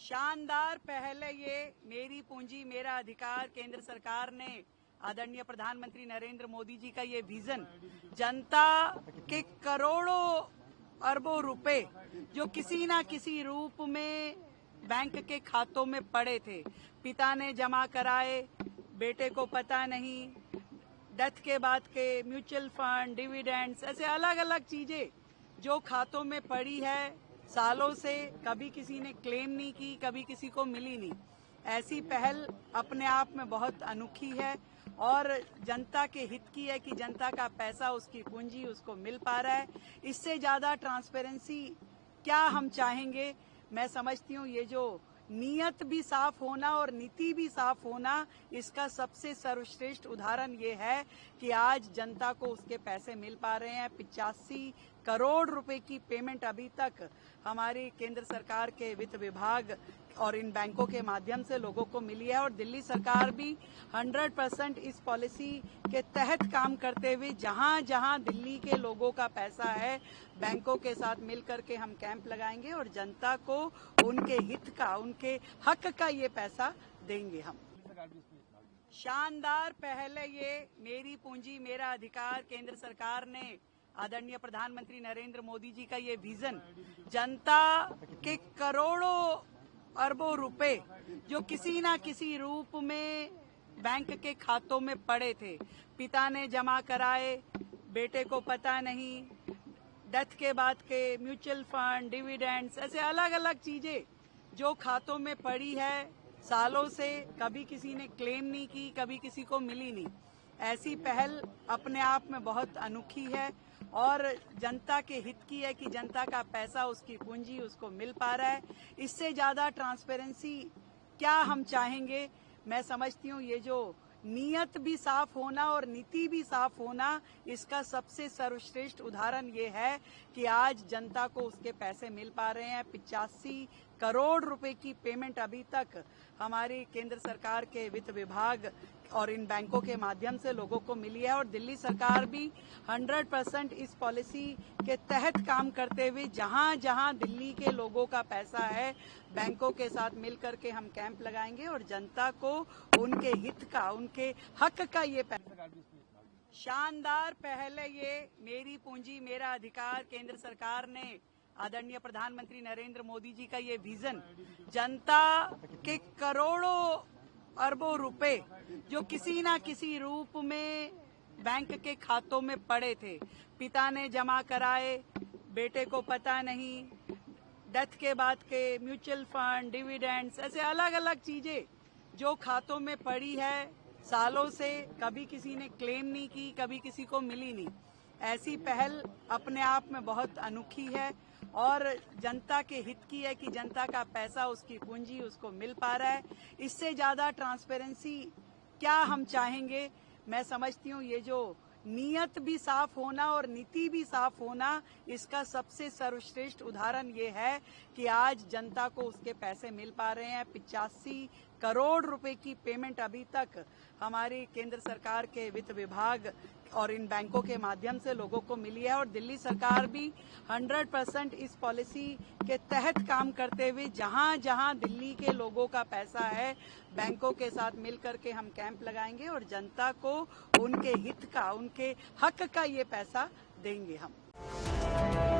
शानदार पहल है ये मेरी पूंजी मेरा अधिकार। केंद्र सरकार ने आदरणीय प्रधानमंत्री नरेंद्र मोदी जी का ये विजन, जनता के करोड़ों अरबों रुपए जो किसी ना किसी रूप में बैंक के खातों में पड़े थे, पिता ने जमा कराए, बेटे को पता नहीं, डेथ के बाद के म्यूचुअल फंड, डिविडेंड्स, ऐसे अलग अलग चीजें जो खातों में पड़ी है सालों से, कभी किसी ने क्लेम नहीं की, कभी किसी को मिली नहीं। ऐसी पहल अपने आप में बहुत अनोखी है और जनता के हित की है कि जनता का पैसा, उसकी पूंजी उसको मिल पा रहा है। इससे ज्यादा ट्रांसपेरेंसी क्या हम चाहेंगे। मैं समझती हूँ ये जो नीयत भी साफ होना और नीति भी साफ होना, इसका सबसे सर्वश्रेष्ठ उदाहरण ये है कि आज जनता को उसके पैसे मिल पा रहे हैं। 85 करोड़ रुपए की पेमेंट अभी तक हमारी केंद्र सरकार के वित्त विभाग और इन बैंकों के माध्यम से लोगों को मिली है और दिल्ली सरकार भी 100% इस पॉलिसी के तहत काम करते हुए जहां जहां दिल्ली के लोगों का पैसा है, बैंकों के साथ मिलकर के हम कैंप लगाएंगे और जनता को उनके हित का, उनके हक का ये पैसा देंगे हम। शानदार पहल है ये मेरी पूंजी मेरा अधिकार। केंद्र सरकार ने आदरणीय प्रधानमंत्री नरेंद्र मोदी जी का ये विजन, जनता के करोड़ों अरबों रुपए जो किसी ना किसी रूप में बैंक के खातों में पड़े थे, पिता ने जमा कराए, बेटे को पता नहीं, डेथ के बाद के म्यूचुअल फंड, डिविडेंड्स, ऐसे अलग अलग चीजें जो खातों में पड़ी है सालों से, कभी किसी ने क्लेम नहीं की, कभी किसी को मिली नहीं। ऐसी पहल अपने आप में बहुत अनोखी है और जनता के हित की है कि जनता का पैसा, उसकी पूंजी उसको मिल पा रहा है। इससे ज्यादा ट्रांसपेरेंसी क्या हम चाहेंगे। मैं समझती हूँ ये जो नीयत भी साफ होना और नीति भी साफ होना, इसका सबसे सर्वश्रेष्ठ उदाहरण ये है कि आज जनता को उसके पैसे मिल पा रहे हैं। 85 करोड़ रुपए की पेमेंट अभी तक हमारी केंद्र सरकार के वित्त विभाग और इन बैंकों के माध्यम से लोगों को मिली है और दिल्ली सरकार भी 100% इस पॉलिसी के तहत काम करते हुए जहां जहां दिल्ली के लोगों का पैसा है, बैंकों के साथ मिलकर के हम कैंप लगाएंगे और जनता को उनके हित का, उनके हक का ये पैसा। शानदार पहल है ये मेरी पूंजी मेरा अधिकार। केंद्र सरकार ने आदरणीय प्रधानमंत्री नरेंद्र मोदी जी का ये विजन, जनता के करोड़ों अरबों रुपए जो किसी ना किसी रूप में बैंक के खातों में पड़े थे, पिता ने जमा कराए, बेटे को पता नहीं, डेथ के बाद के म्यूचुअल फंड, डिविडेंड्स, ऐसे अलग अलग चीजें जो खातों में पड़ी है सालों से, कभी किसी ने क्लेम नहीं की, कभी किसी को मिली नहीं। ऐसी पहल अपने आप में बहुत अनोखी है और जनता के हित की है कि जनता का पैसा, उसकी पूंजी उसको मिल पा रहा है। इससे ज्यादा ट्रांसपेरेंसी क्या हम चाहेंगे। मैं समझती हूँ ये जो नीयत भी साफ होना और नीति भी साफ होना, इसका सबसे सर्वश्रेष्ठ उदाहरण ये है कि आज जनता को उसके पैसे मिल पा रहे हैं। 85 करोड़ रुपए की पेमेंट अभी तक हमारी केंद्र सरकार के वित्त विभाग और इन बैंकों के माध्यम से लोगों को मिली है और दिल्ली सरकार भी 100% इस पॉलिसी के तहत काम करते हुए जहां जहां दिल्ली के लोगों का पैसा है, बैंकों के साथ मिलकर के हम कैंप लगाएंगे और जनता को उनके हित का, उनके हक का ये पैसा देंगे हम।